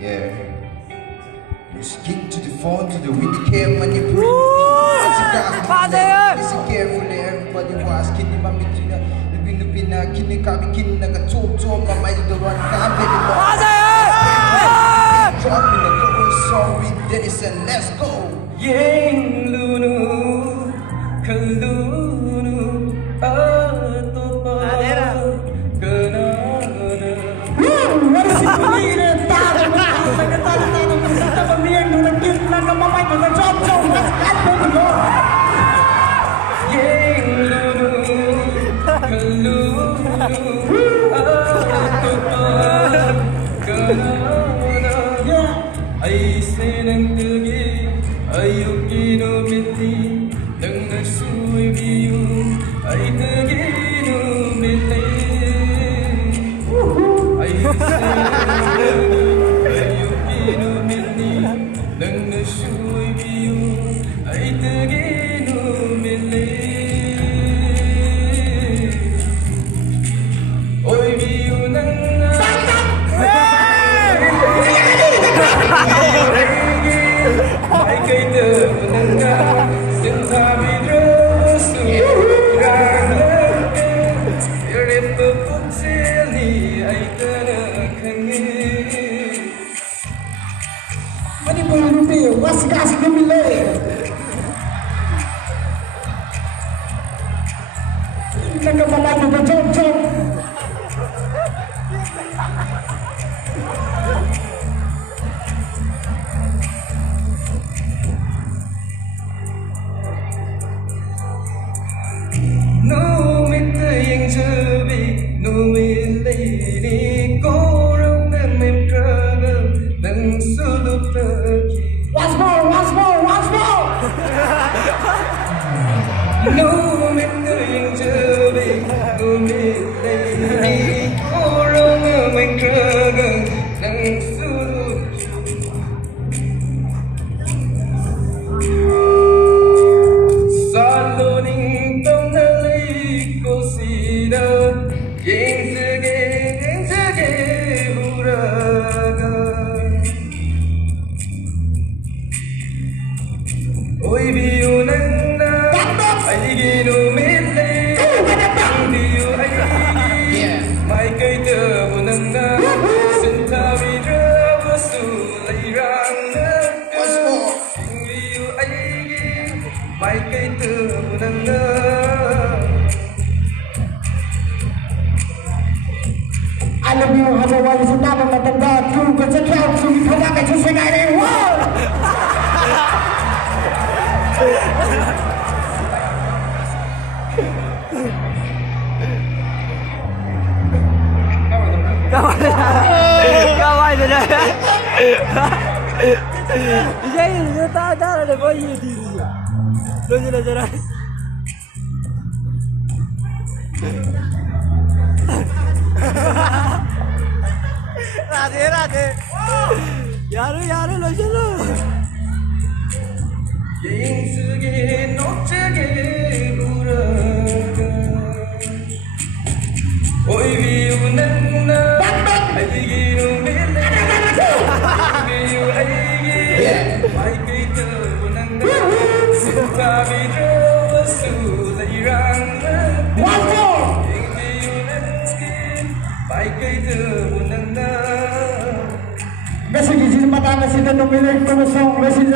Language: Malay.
Yeah. Just get to the phone, to the windy cam, and you listen carefully, everybody was kidding my mitina. Lubina, kidding, kin, like a top, my mind, the one can't be drop in the door, sorry, Dennis, and let's go. Yang lunu, kalunu, atopa, kenada. Ay senanggi ayuk inumiti nang nasuy biyu ay tagi inumiti ay senanggi ayuk inumiti nang nasuy biyu ay tagi inumiti oy biyu nang ai cây từ nâng cao xin tha vì rơi xuống ra yêu đẹp tôi cũng sẽ đi ai ta khăn nghe Mani boleh lupa, waskas gemile. Kita kembali berjom-jom. Once more. Ôi biu nắng na ai gino mele ang biu ai mai cây tơ bu nắng na xin tha vì rơ vô su lấy rang na ang biu ai mai cây tơ bu nắng na Alam mo, habawan sa tamang matanda, kung katsakyaw, sumipala ka sa sagay na yung wow! Kawan dia. Dia tak ada ada bayi di sini. Lo jalan. Radhe. Yaru lo jalan. Yang segi nocege buraga oi viu nanna aiginu mele viu aigi mai kai tu nanna sinta vidro su lairang Once more! viu nanki mai kai tu nanna Mesej izin mata mesej dan nomor kosong mesej